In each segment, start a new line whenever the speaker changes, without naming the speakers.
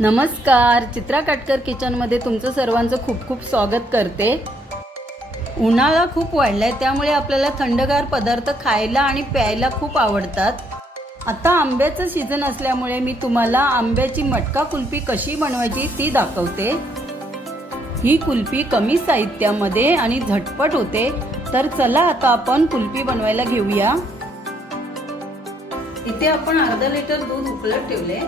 नमस्कार चित्रा काटकर किचनमध्ये तुमचं सर्वांचं खूप खूप स्वागत करते. उन्हाळा खूप वाढला आहे त्यामुळे आपल्याला थंडगार पदार्थ खायला आणि प्यायला खूप आवडतात. आता आंब्याचं सीझन असल्यामुळे मी तुम्हाला आंब्याची मटका कुल्फी कशी बनवायची ती दाखवते. ही कुल्फी कमी साहित्यामध्ये आणि झटपट होते तर चला आता आपण कुल्फी बनवायला घेऊया. इथे आपण अर्धा लिटर दूध उकळत ठेवले.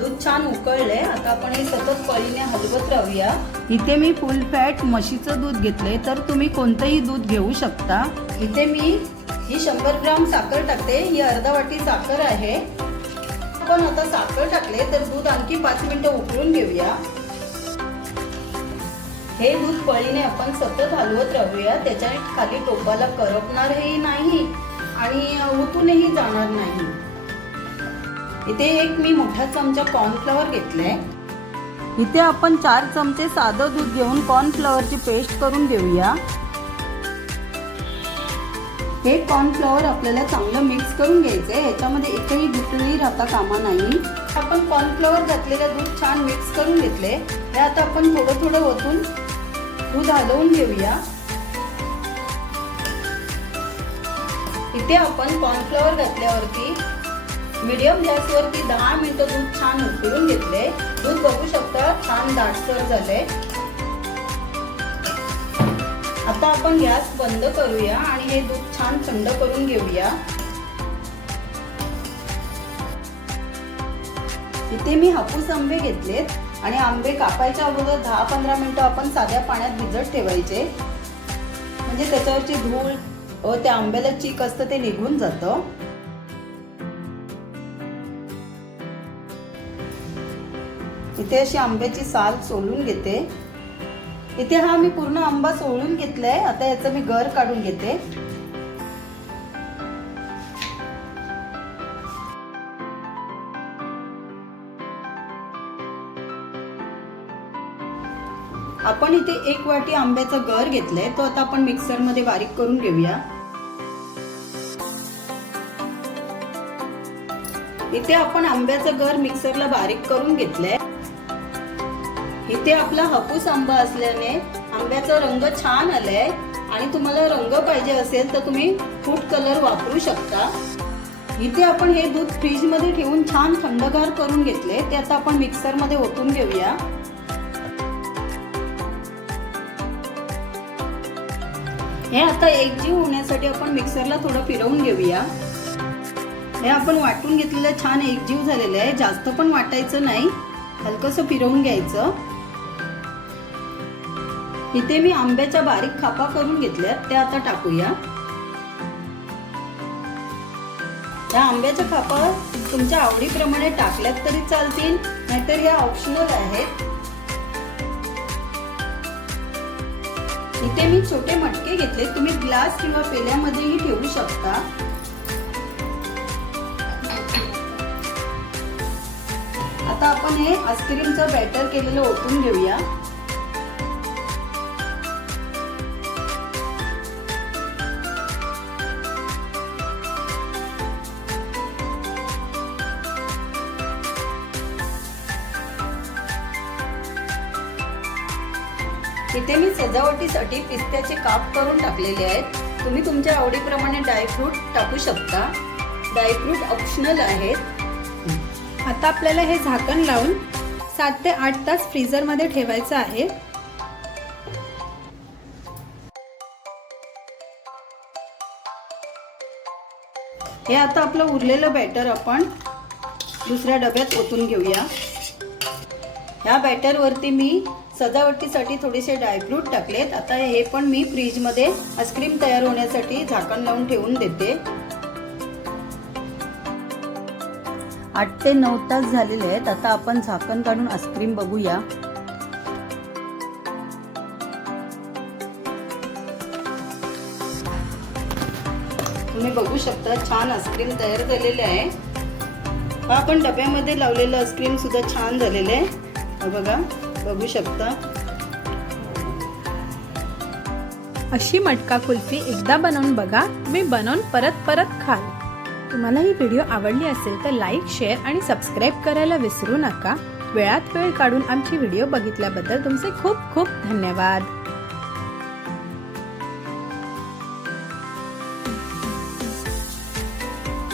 दूध छान उकळले आता आपण हे सतत पळीने हलवत राहूया. इथे मी फुल फॅट म्हशीचं दूध घेतले तर तुम्ही कोणतंही दूध घेऊ शकता. इथे मी ही शंभर ग्राम साखर टाकते. ही अर्धा वाटी साखर आहे. आपण आता साखर टाकले तर दूध आणखी पाच मिनिटं उकळून घेऊया. हे दूध पळीने आपण सतत हलवत राहूया. त्याच्याने खाली टोपाला करपणारही नाही आणि उतूनही जाणार नाही. इथे एक मी मोठा चमचा कॉर्नफ्लॉवर घेतलाय. इथे आपण चार चमचे साधं दूध घेऊन कॉर्नफ्लॉवरची पेस्ट करून घेऊया. हे कॉर्नफ्लॉवर आपल्याला चांगलं मिक्स करून घ्यायचं आहे एकही गुटळी राहता कामा नाही. आपण कॉर्नफ्लॉवर घातलेलं दूध छान मिक्स करून घेतले हे आता आपण थोडं थोडं ओतून दूध हलवून घेऊया. इथे आपण कॉर्नफ्लॉवर घातल्यावरती मीडियम गॅसवरती दहा मिनटं दूध छान उकळून घेतले. दूध बघू शकता छान दाटसर झाले आता आपण गॅस बंद करूया आणि हे दूध छान थंड करून घेऊया. इथे मी हापूस आंबे घेतलेत आणि आंबे कापायच्या अगोदर दहा पंधरा मिनिटं आपण साध्या पाण्यात भिजत ठेवायचे. म्हणजे त्याच्यावरची धूळ व त्या आंब्याला चीक असतं ते निघून जातं. इथे अशी आंब्याची साल सोलून घेते. इथे हा मी पूर्ण आंबा सोलून घेतलाय. आता याचं मी गर काढून घेते. आपण इथे एक वाटी आंब्याचा गर घेतलाय. तो आता आपण मिक्सरमध्ये बारीक करून घेऊया. इथे आपण आंब्याचं गर मिक्सरला बारीक करून घेतलंय. इथे आपला हापूस आंबा असल्याने आंब्याचा रंग छान आलाय. आणि तुम्हाला रंग पाहिजे असेल तर तुम्ही फूड कलर वापरू शकता. इथे आपण हे दूध फ्रीजमध्ये ठेवून छान थंडगार करून घेतले. ते आता आपण मिक्सरमध्ये ओतून घेऊया. हे आता एकजीव होण्यासाठी आपण मिक्सरला थोडं फिरवून घेऊया. हे आपण वाटून घेतलेलं छान एकजीव झालेलं आहे. जास्त पण वाटायचं नाही. हलकंसं फिरवून घ्यायचं. इथे मी आंब्याच्या बारीक खापा करून घेतल्या त्या आता टाकूया. या आंब्याच्या खापा तुमच्या आवडीप्रमाणे टाकल्यात तरी चालतील नाहीतर या ऑप्शनल आहेत. इथे मी छोटे मटके घेतले तुम्ही ग्लास किंवा पेल्यामध्येही ठेवू शकता. आता आपण हे आईस्क्रीमचं बॅटर केलेलं ओतून घेऊया. इथे मी सजावटीसाठी पिस्त्याचे काप करून टाकलेले आहेत. तुम्ही तुमच्या आवडीप्रमाणे ड्रायफ्रूट टाकू शकता. ड्रायफ्रूट ऑप्शनल आहेत.
आता आपल्याला हे झाकण लावून सात ते आठ तास फ्रीझरमध्ये ठेवायचं आहे.
हे आता आपलं उरलेलं बॅटर आपण दुसऱ्या डब्यात ओतून घेऊया. ह्या बॅटरवरती मी सजावटीसाठी थोडेसे ड्रायफ्रूट टाकलेत. आता हे पण मी फ्रीजमध्ये आईस्क्रीम तयार होण्यासाठी झाकण लावून ठेवून देते. आठ ते नऊ तास झालेले आहेत. आता आपण झाकण काढून आईस्क्रीम बघूया. तुम्ही बघू शकता छान आईस्क्रीम तयार झालेले आहे. हा आपण डब्यामध्ये लावलेलं आईस्क्रीम सुद्धा छान झालेलं आहे. बघा बघू शकता.
अशी मटका कुल्फी एकदा बनवून बघा तुम्ही बनवून परत परत खाल. तुम्हाला ही व्हिडिओ आवडली असेल तर लाईक शेअर आणि सबस्क्राईब करायला विसरू नका. वेळात वेळ काढून आमची व्हिडिओ बघितल्याबद्दल तुमचे खूप खूप धन्यवाद.